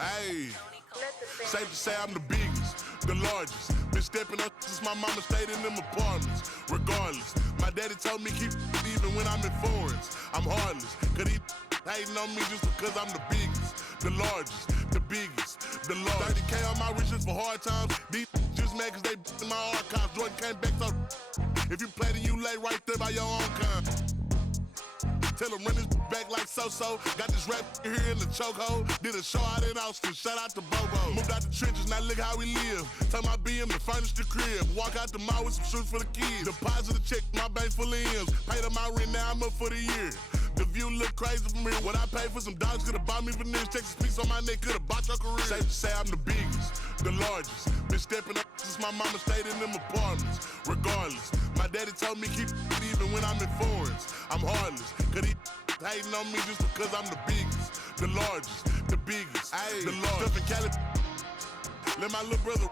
Hey, safe to say I'm the biggest, the largest. Been stepping up since my mama stayed in them apartments. Regardless, my daddy told me keep even when I'm in foreigns. I'm heartless, cause he hating on me just because I'm the biggest, the largest, the biggest, the largest. 30K on my riches for hard times. These just mad cause they in my archives. Jordan came back, so if you play then you lay right there by your own kind. Tell him run his back like so-so. Got this rap here in the chokehold. Did a show out in Austin, shout out to Bobo. Moved out the trenches, now look how we live. Tell my BM to furnish the crib. Walk out the mall with some shoes for the kids. Deposit a check, my bank full of M's. Paid up my rent, now I'm up for the year. The view look crazy from here. What I paid for some dogs could've bought me veneers. Texas piece on my neck could've bought your career. Safe to say I'm the biggest, the largest. Been stepping up since my mama stayed in them apartments. Regardless, my daddy told me keep it even when I'm in foreigns. I'm heartless, cause he hating on me just because I'm the biggest, the largest, the biggest, the largest. Stuff in Cali, let my little brother,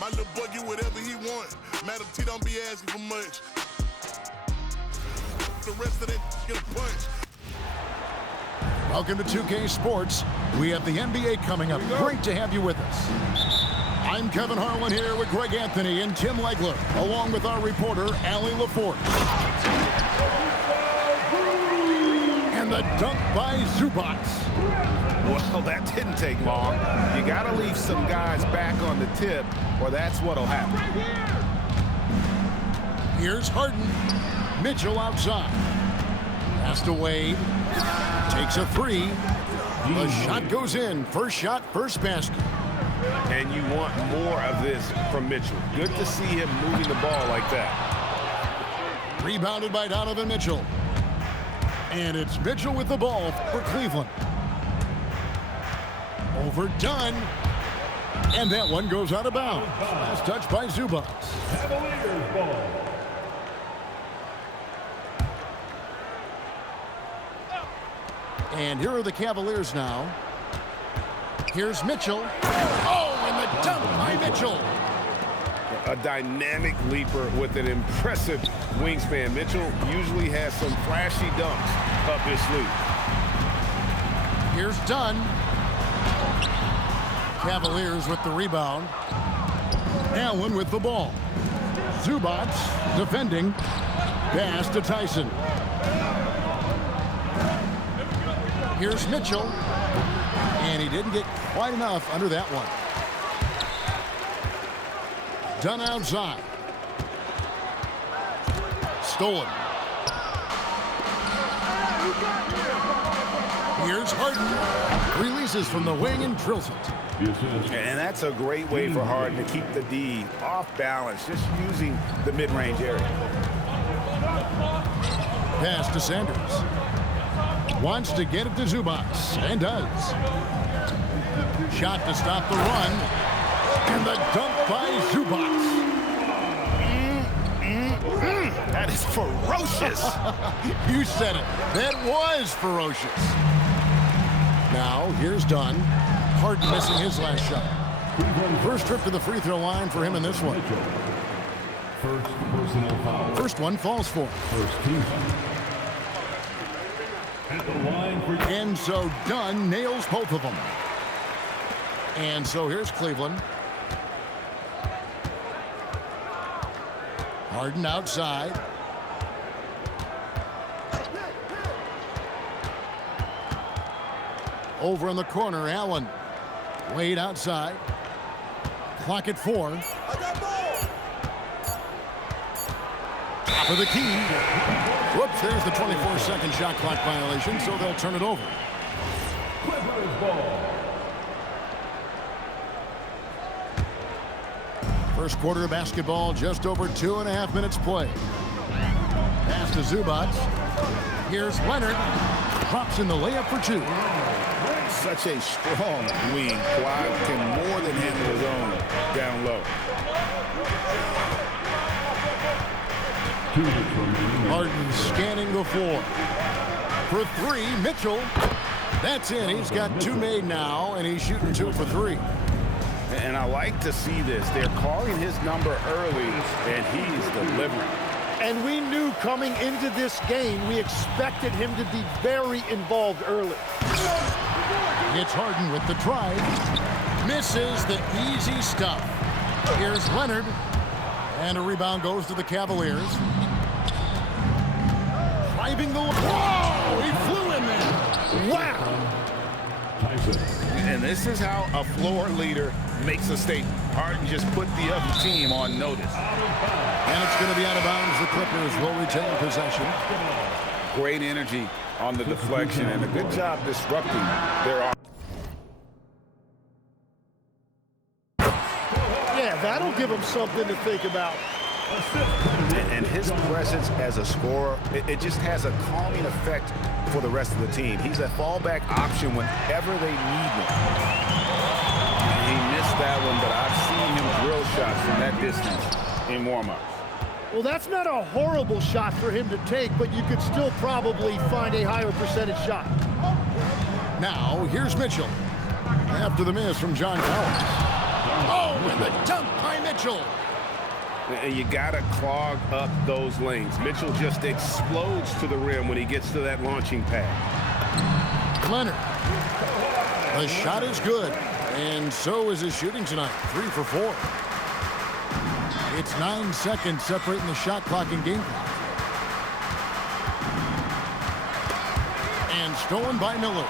my little boy get whatever he want. Madam T don't be asking for much. The rest of that get a punch. Welcome to 2K Sports. We have the NBA coming up. Great to have you with us. I'm Kevin Harlan here with Greg Anthony and Tim Legler, along with our reporter, Allie LaForce. And the dunk by Zubac. Well, that didn't take long. You got to leave some guys back on the tip, or that's what'll happen. Here's Harden. Mitchell outside. Pass to Wade. Takes a three. The shot goes in. First shot, first basket. And you want more of this from Mitchell. Good to see him moving the ball like that. Rebounded by Donovan Mitchell. And it's Mitchell with the ball for Cleveland. Overdone. And that one goes out of bounds. Last touch by Zubac. Cavaliers ball. And here are the Cavaliers now. Here's Mitchell. Oh, and the dunk by Mitchell. A dynamic leaper with an impressive wingspan. Mitchell usually has some flashy dunks up his sleeve. Here's Dunn. Cavaliers with the rebound. Allen with the ball. Zubac defending. Pass to Tyson. Here's Mitchell. And he didn't get quite enough under that one. Dunn outside. Stolen. Here's Harden. Releases from the wing and drills it. And that's a great way for Harden to keep the D off balance, just using the mid-range area. Pass to Sanders. Wants to get it to Zubac, and does. Shot to stop the run. And the dunk by Zubac. That is ferocious. You said it. That was ferocious. Now, here's Dunn. Harden missing his last shot. First trip to the free throw line for him in this one. First personal foul. First one falls for. First team. At the line for... And so Dunn nails both of them. And so here's Cleveland. Harden outside. Over in the corner, Allen. Wade outside. Clock at 4. For the key. Whoops, there's the 24-second shot clock violation, so they'll turn it over. Clippers ball. First quarter of basketball, just over 2.5 minutes play. Pass to Zubac. Here's Leonard. Drops in the layup for 2. Such a strong wing. Kawhi can more than handle his own down low. Harden scanning the floor. For 3, Mitchell. That's in. He's got 2 made now, and he's shooting 2 for 3. And I like to see this. They're calling his number early, and he's delivering. And we knew coming into this game, we expected him to be very involved early. It's Harden with the drive. Misses the easy stuff. Here's Leonard. And a rebound goes to the Cavaliers. Driving the... Whoa! He flew in there. Wow! And this is how a floor leader makes a statement. Harden just put the other team on notice. And it's going to be out of bounds. The Clippers will retain possession. Great energy on the deflection and a good job disrupting their offense. Yeah, that'll give him something to think about. And his presence as a scorer, it just has a calming effect for the rest of the team. He's a fallback option whenever they need one. He missed that one, but I've seen him drill shots from that distance in warm-ups. Well, that's not a horrible shot for him to take, but you could still probably find a higher percentage shot. Now, here's Mitchell. After the miss from John Collins. Oh, and the dunk by Mitchell. And you got to clog up those lanes. Mitchell just explodes to the rim when he gets to that launching pad. Leonard. The shot is good, and so is his shooting tonight. 3 for 4. It's 9 seconds separating the shot clock and game clock. And stolen by Miller.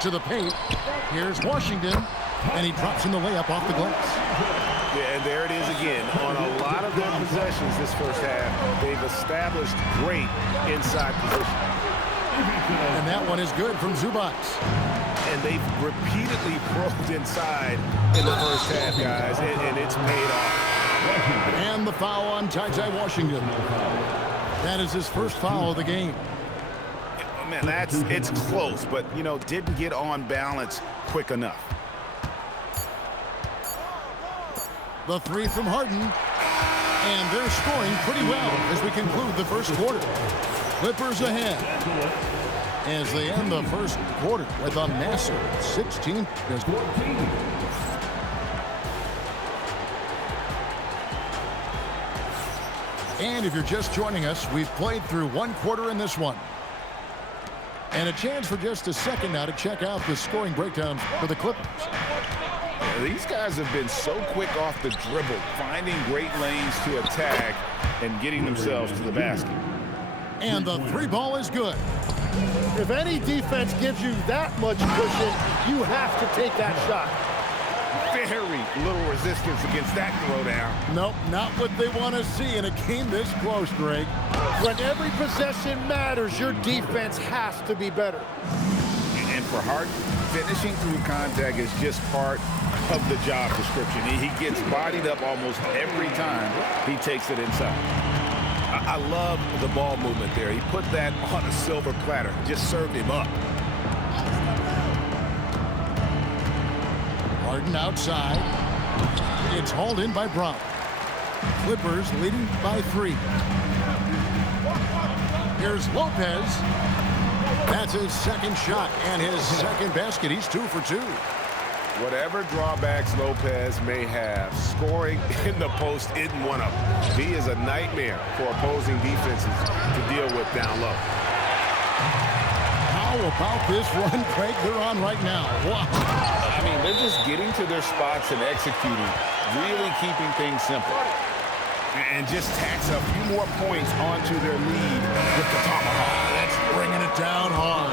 To the paint. Here's Washington, and he drops in the layup off the glass. Yeah, and there it is again. On a lot of their possessions this first half, they've established great inside position. And that one is good from Zubac. And they've repeatedly probed inside in the first half, guys, and it's paid off. And the foul on Ty Washington. That is his first foul of the game. Man, it's close, but, you know, didn't get on balance quick enough. The 3 from Harden. And they're scoring pretty well as we conclude the first quarter. Clippers ahead as they end the first quarter with a massive 16. And if you're just joining us, we've played through 1 quarter in this one. And a chance for just a second now to check out the scoring breakdown for the Clippers. These guys have been so quick off the dribble, finding great lanes to attack and getting themselves to the basket. And the 3 ball is good. If any defense gives you that much cushion, you have to take that shot. Very little resistance against that throwdown. Nope, not what they want to see in a game this close, Greg. When every possession matters, your defense has to be better. And for Harden, finishing through contact is just part of the job description. He gets bodied up almost every time he takes it inside. I love the ball movement there. He put that on a silver platter, just served him up. Harden outside. It's hauled in by Brown. Clippers leading by 3. Here's Lopez. That's his second shot and his second basket. He's 2 for 2. Whatever drawbacks Lopez may have, scoring in the post isn't one of them. He is a nightmare for opposing defenses to deal with down low. How about this run, Craig, they're on right now? Wow. I mean, they're just getting to their spots and executing, really keeping things simple. And just tacks a few more points onto their lead with the tomahawk. That's bringing it down hard.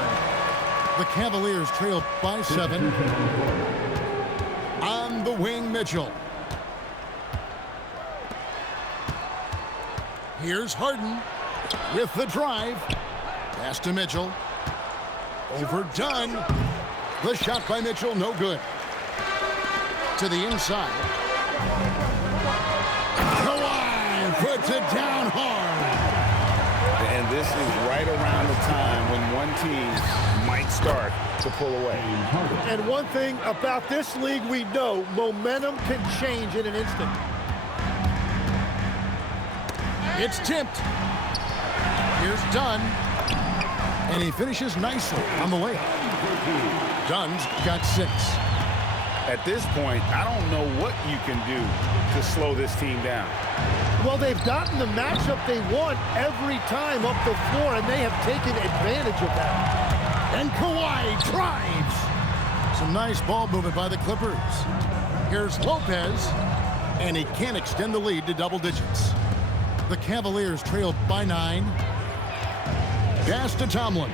The Cavaliers trail by 7. On the wing, Mitchell. Here's Harden with the drive. Pass to Mitchell. Overdone. The shot by Mitchell, no good. To the inside. Kawhi puts it down hard. And this is right around the time when one team might start to pull away. And one thing about this league we know, momentum can change in an instant. It's tipped. Here's Dunn. And he finishes nicely on the layup. Dunn's got 6. At this point, I don't know what you can do to slow this team down. Well, they've gotten the matchup they want every time up the floor, and they have taken advantage of that. And Kawhi drives. Some nice ball movement by the Clippers. Here's Lopez. And he can't extend the lead to double digits. The Cavaliers trail by 9. Pass to Tomlin.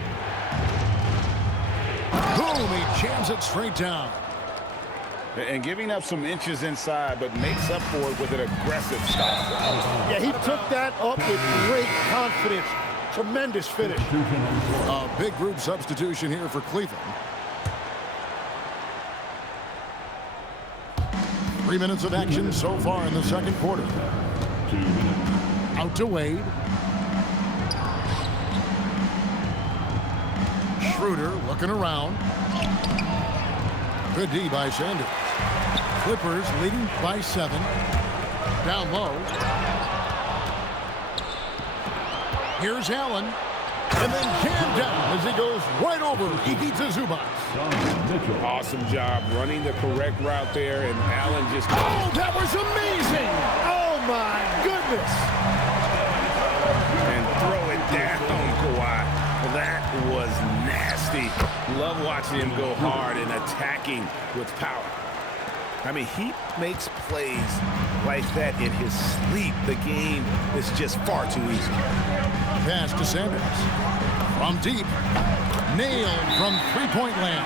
Boom, he jams it straight down. And giving up some inches inside, but makes up for it with an aggressive stop. Yeah, he took that up with great confidence. Tremendous finish. A big group substitution here for Cleveland. 3 minutes of action so far in the second quarter. Out to Wade. Schroeder looking around. Good D by Sanders. Clippers leading by 7. Down low. Here's Allen. And then jammed down as he goes right over Ivica Zubac. Awesome job running the correct route there, and Allen just... Oh, that was amazing! Oh, my goodness. And throw it down, Kawhi. That was nasty. Love watching him go hard and attacking with power. I mean, he makes plays like that in his sleep. The game is just far too easy. Pass to Sanders. From deep. Nailed from three-point land.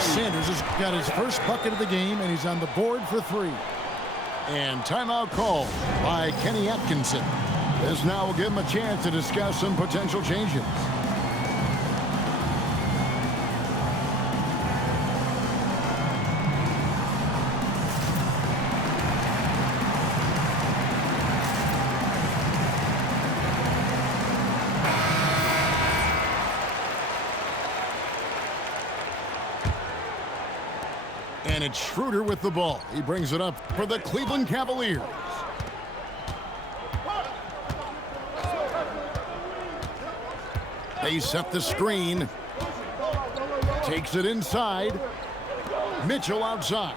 Sanders has got his first bucket of the game, and he's on the board for 3. And timeout called by Kenny Atkinson. This now will give him a chance to discuss some potential changes. And it's Schroeder with the ball. He brings it up for the Cleveland Cavaliers. They set the screen. Takes it inside. Mitchell outside.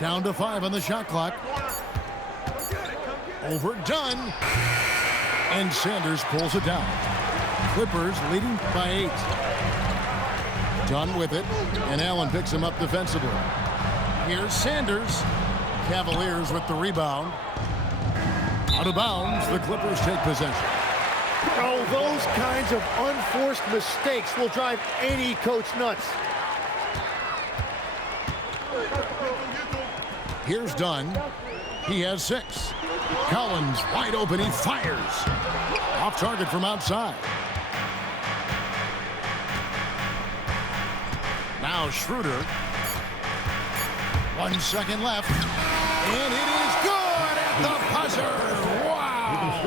Down to 5 on the shot clock. Overdone. And Sanders pulls it down. Clippers leading by 8. Done with it, and Allen picks him up defensively. Here's Sanders. Cavaliers with the rebound. Out of bounds, the Clippers take possession. Oh, those kinds of unforced mistakes will drive any coach nuts. Here's Dunn. He has 6. Collins wide open, he fires. Off target from outside. Now Schroeder. 1 second left. And it is good at the buzzer. Wow.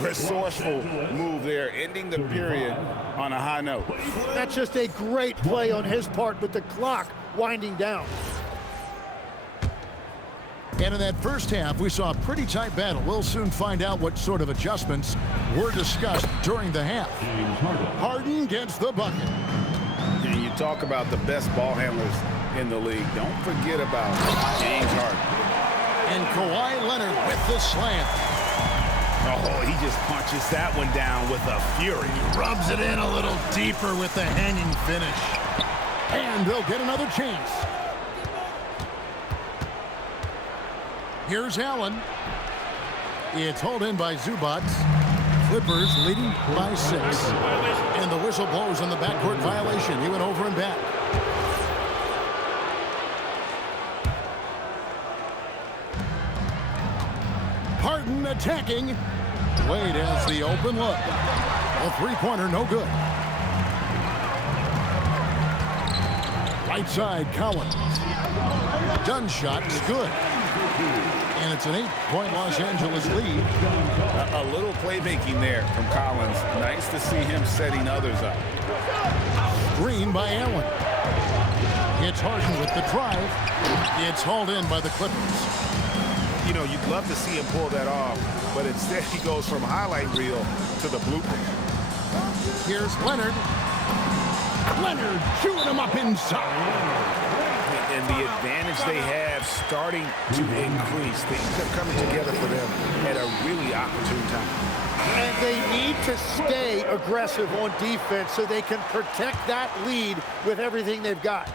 Resourceful move there, ending the period on a high note. That's just a great play on his part with the clock winding down. And in that first half, we saw a pretty tight battle. We'll soon find out what sort of adjustments were discussed during the half. Harden gets the bucket. And you talk about the best ball handlers in the league. Don't forget about James Harden. And Kawhi Leonard with the slam. Oh, he just punches that one down with a fury. Rubs it in a little deeper with the hanging finish. And they'll get another chance. Here's Allen. It's hauled in by Zubac. Clippers leading by 6. And the whistle blows on the backcourt violation. He went over and back. Harden attacking. Wade has the open look. A three-pointer, no good. Right side, Collins. Dunn shot is good. And it's an 8-point Los Angeles lead. A little playmaking there from Collins. Nice to see him setting others up. Green by Allen. It's Harden with the drive. It's hauled in by the Clippers. You know, you'd love to see him pull that off, but instead he goes from highlight reel to the blueprint. Here's Leonard. Leonard shooting him up inside. and the advantage they have starting to increase. Things are coming together for them at a really opportune time. And they need to stay aggressive on defense so they can protect that lead with everything they've got.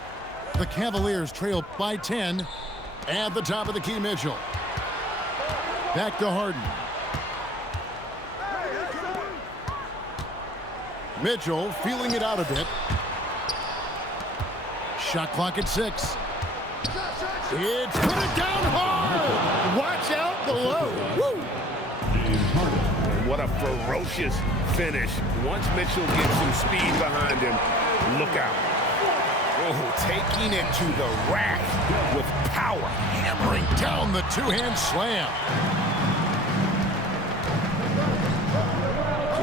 The Cavaliers trail by 10 at the top of the key. Mitchell. Back to Harden. Mitchell feeling it out a bit. Shot clock at 6. It's put it down hard. Watch out below. Woo. What a ferocious finish. Once Mitchell gets some speed behind him, look out. Oh, taking it to the rack with power. Hammering down the two-hand slam.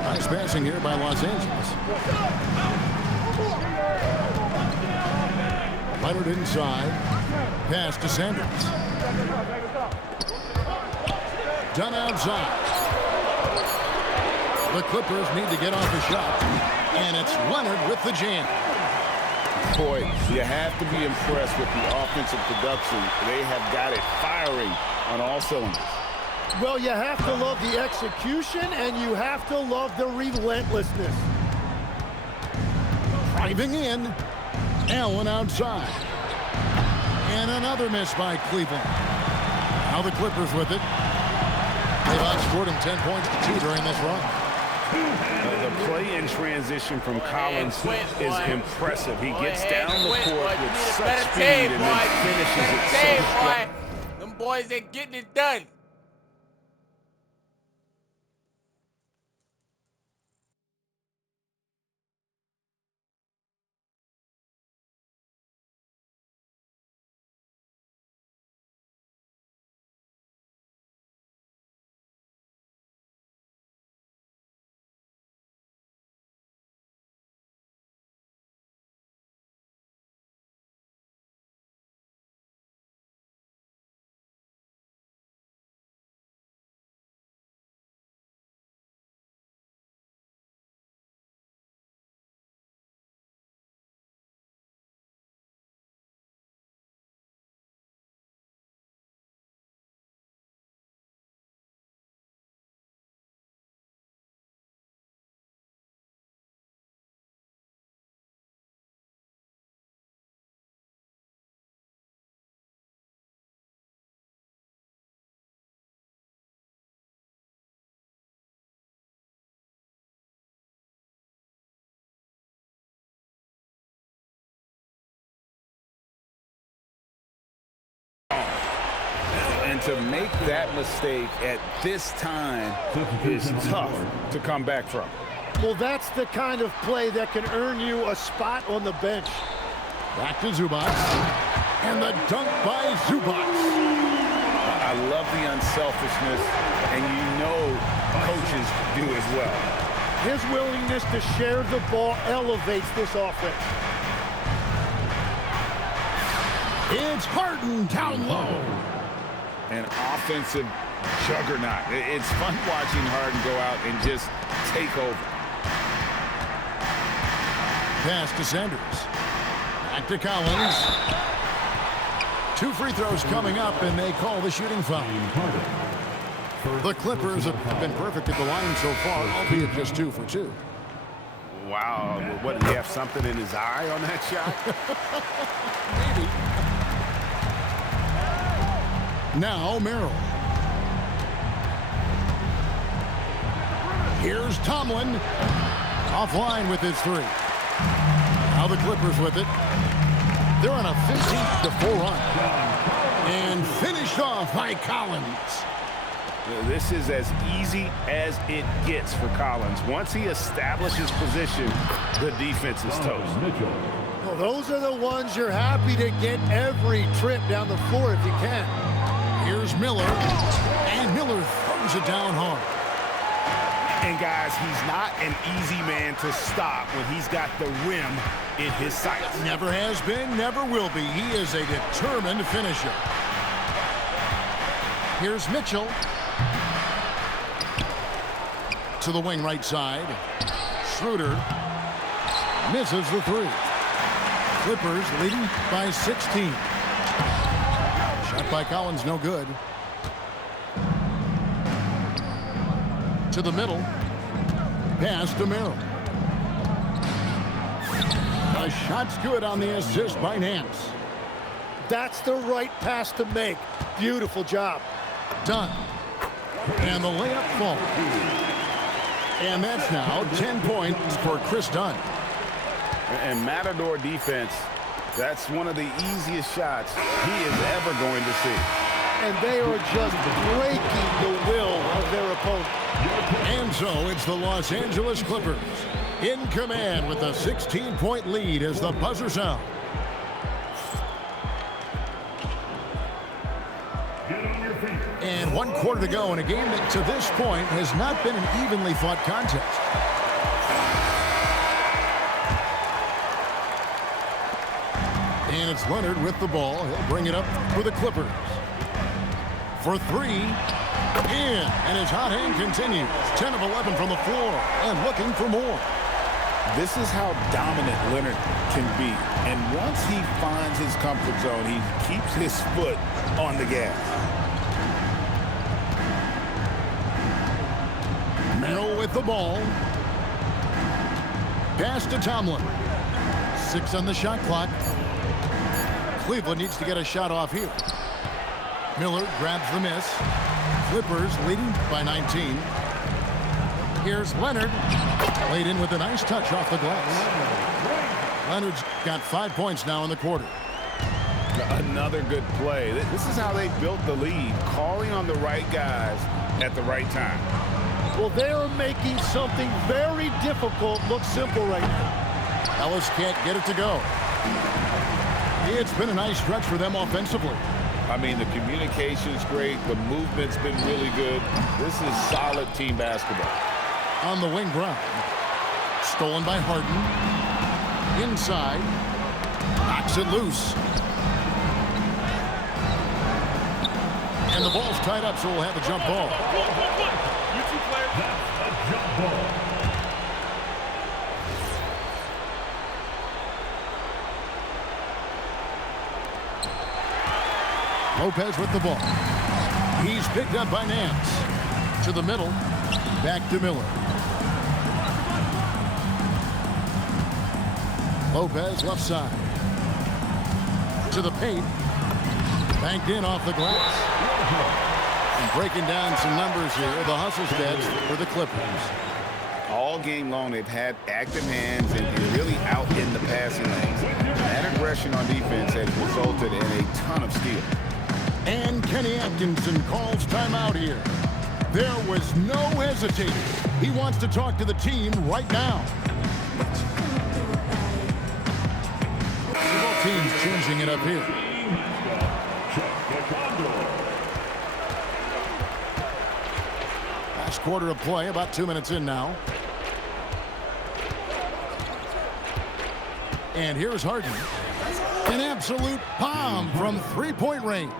Nice passing here by Los Angeles. Leonard inside. Pass to Sanders. Done outside. The Clippers need to get off a shot. And it's Leonard with the jam. Boy, you have to be impressed with the offensive production. They have got it firing on all cylinders. Well, you have to love the execution, and you have to love the relentlessness. Driving in. Allen outside. And another miss by Cleveland. Now the Clippers with it. They've outscored him 10 points to 2 during this run. The play in transition from Collins is impressive. He gets down the court with such speed and then finishes it so strong. Them boys ain't getting it done. And to make that mistake at this time is tough to come back from. Well, that's the kind of play that can earn you a spot on the bench. Back to Zubac. And the dunk by Zubac. I love the unselfishness, and you know coaches do as well. His willingness to share the ball elevates this offense. It's Harden down low. An offensive juggernaut. It's fun watching Harden go out and just take over. Pass to Sanders. Back to Collins. 2 free throws coming up, and they call the shooting foul. The Clippers have been perfect at the line so far, albeit just 2 for 2. Wow. What, did he have something in his eye on that shot? Maybe. Now Merrill. Here's Tomlin. Offline with his 3. Now the Clippers with it. They're on a 15-4 run. And finished off by Collins. This is as easy as it gets for Collins. Once he establishes position, the defense is toast. Well, those are the ones you're happy to get every trip down the floor if you can. Here's Miller, and Miller throws it down hard. And guys, he's not an easy man to stop when he's got the rim in his sights. Never has been, never will be. He is a determined finisher. Here's Mitchell. To the wing right side. Schroeder misses the 3. Clippers leading by 16. Shot by Collins, no good. To the middle. Pass to Merrill. The shot's good on the assist by Nance. That's the right pass to make. Beautiful job. Dunn. And the layup falls. And that's now 10 points for Chris Dunn. And Matador defense, that's one of the easiest shots he is ever going to see. And they are just breaking the will of their opponent. And so it's the Los Angeles Clippers in command with a 16-point lead as the buzzer sounds. And 1 quarter to go in a game that to this point has not been an evenly fought contest. And it's Leonard with the ball. He'll bring it up for the Clippers. For 3, in, and his hot hand continues. 10 of 11 from the floor, and looking for more. This is how dominant Leonard can be. And once he finds his comfort zone, he keeps his foot on the gas. Merrill with the ball. Pass to Tomlin. 6 on the shot clock. Cleveland needs to get a shot off here. Miller grabs the miss. Clippers leading by 19. Here's Leonard. Laid in with a nice touch off the glass. Leonard's got 5 points now in the quarter. Another good play. This is how they built the lead, calling on the right guys at the right time. Well, they are making something very difficult look simple right now. Ellis can't get it to go. It's been a nice stretch for them offensively. I mean, the communication's great. The movement's been really good. This is solid team basketball. On the wing, Brown. Stolen by Harden. Inside. Knocks it loose. And the ball's tied up, so we'll have a jump ball. That's a jump ball. Lopez with the ball. He's picked up by Nance. To the middle. Back to Miller. Lopez left side. To the paint. Banked in off the glass. And breaking down some numbers here, the hustle stats for the Clippers. All game long, they've had active hands and really out in the passing lanes. That aggression on defense has resulted in a ton of steals. And Kenny Atkinson calls timeout here. There was no hesitating. He wants to talk to the team right now. Both teams changing it up here. Last quarter of play, about 2 minutes in now. And here's Harden. An absolute bomb from three-point range.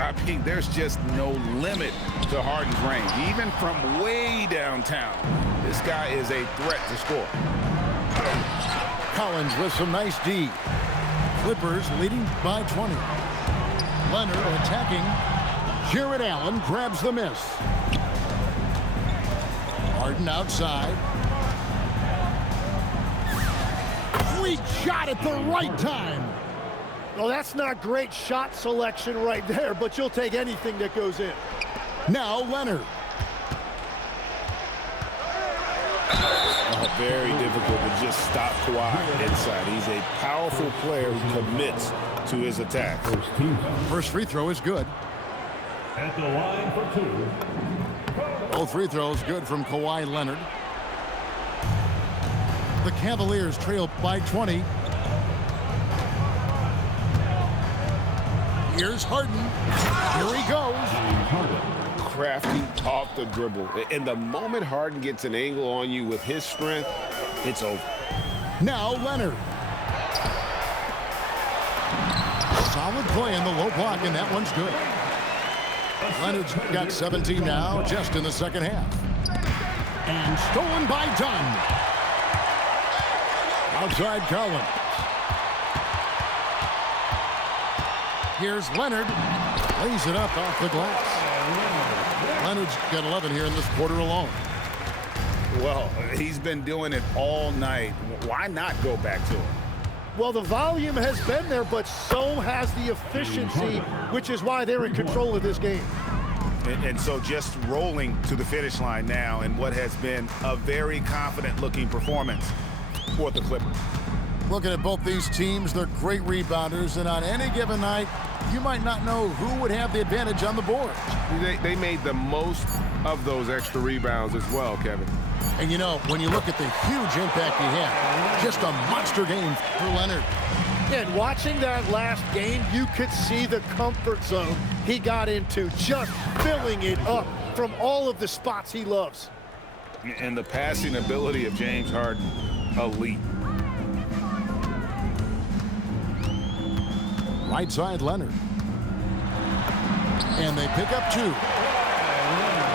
I mean, there's just no limit to Harden's range. Even from way downtown, this guy is a threat to score. Collins with some nice D. Clippers leading by 20. Leonard attacking. Jarrett Allen grabs the miss. Harden outside. Weak shot at the right time. Well, that's not great shot selection right there, but you'll take anything that goes in. Now Leonard. Very difficult to just stop Kawhi inside. He's a powerful player who commits to his attack. First free throw is good. At the line for 2. Both free throws good from Kawhi Leonard. The Cavaliers trail by 20. Here's Harden. Here he goes. Crafty off the dribble. And the moment Harden gets an angle on you with his strength, it's over. Now Leonard. Solid play in the low block, and that one's good. Leonard's got 17 now, just in the second half. And stolen by Dunn. Outside Collins. Here's Leonard. Lays it up off the glass. Leonard's got 11 here in this quarter alone. Well, he's been doing it all night. Why not go back to him? Well, the volume has been there, but so has the efficiency, which is why they're in control of this game. And so just rolling to the finish line now in what has been a very confident-looking performance for the Clippers. Looking at both these teams, they're great rebounders, and on any given night, you might not know who would have the advantage on the board. They made the most of those extra rebounds as well, Kevin. And you know, when you look at the huge impact he had, just a monster game for Leonard. And watching that last game, you could see the comfort zone he got into, just filling it up from all of the spots he loves. And the passing ability of James Harden, elite. Right side, Leonard. And they pick up 2.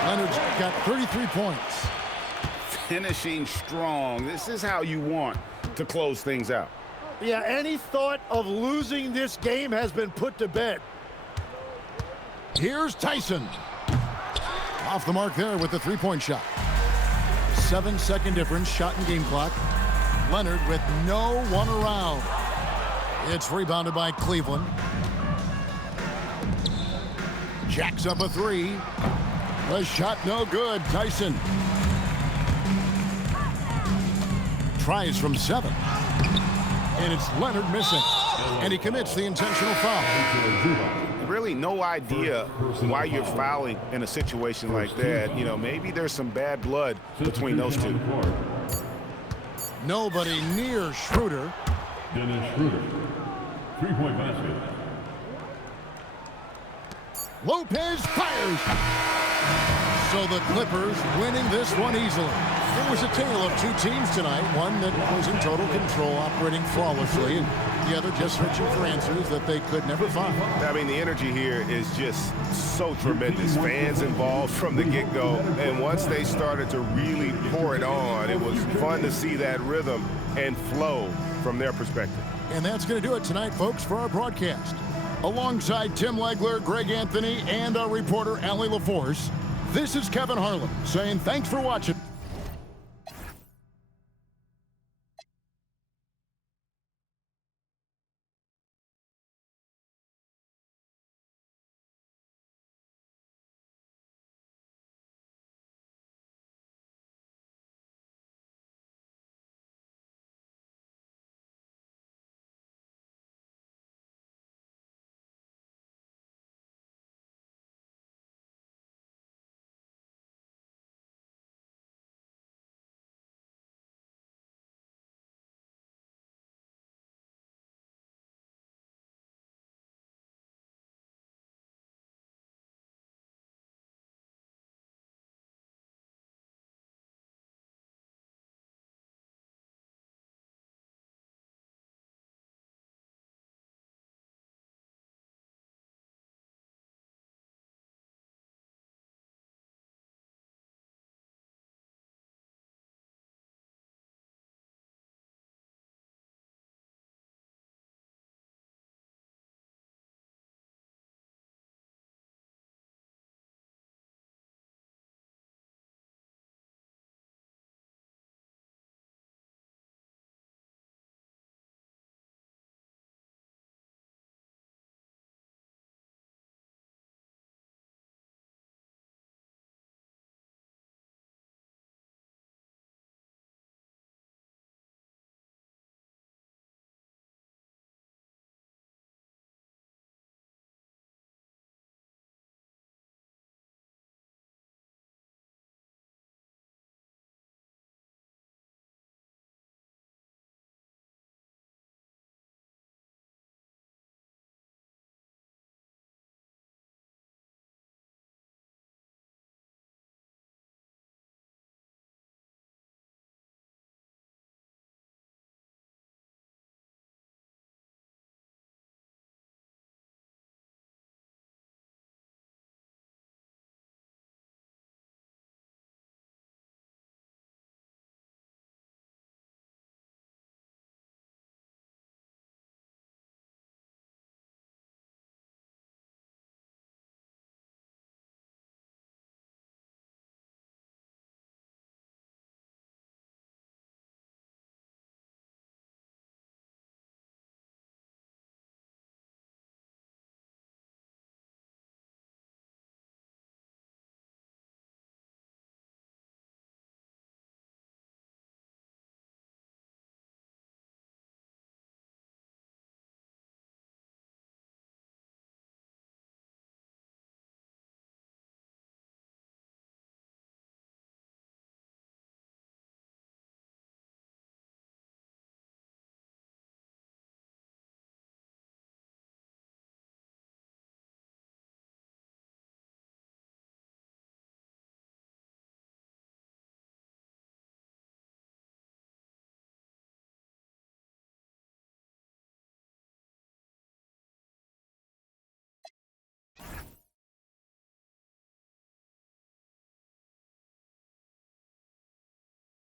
Leonard's got 33 points. Finishing strong. This is how you want to close things out. Yeah, any thought of losing this game has been put to bed. Here's Tyson. Off the mark there with the three-point shot. 7-second difference, shot and game clock. Leonard with no one around. It's rebounded by Cleveland. Jacks up a 3. The shot no good. Tyson tries from 7. And it's Leonard missing. And he commits the intentional foul. Really no idea why you're fouling in a situation like that. You know, maybe there's some bad blood between those two. Nobody near Schroeder. Dennis Schroeder. 3-point basket. Lopez fires. So the Clippers winning this one easily. It was a tale of 2 teams tonight. One that was in total control, operating flawlessly, and the other just searching for answers that they could never find. I mean, the energy here is just so tremendous. Fans involved from the get-go, and once they started to really pour it on, it was fun to see that rhythm and flow from their perspective. And that's going to do it tonight, folks, for our broadcast. Alongside Tim Legler, Greg Anthony, and our reporter, Allie LaForce, this is Kevin Harlan saying thanks for watching.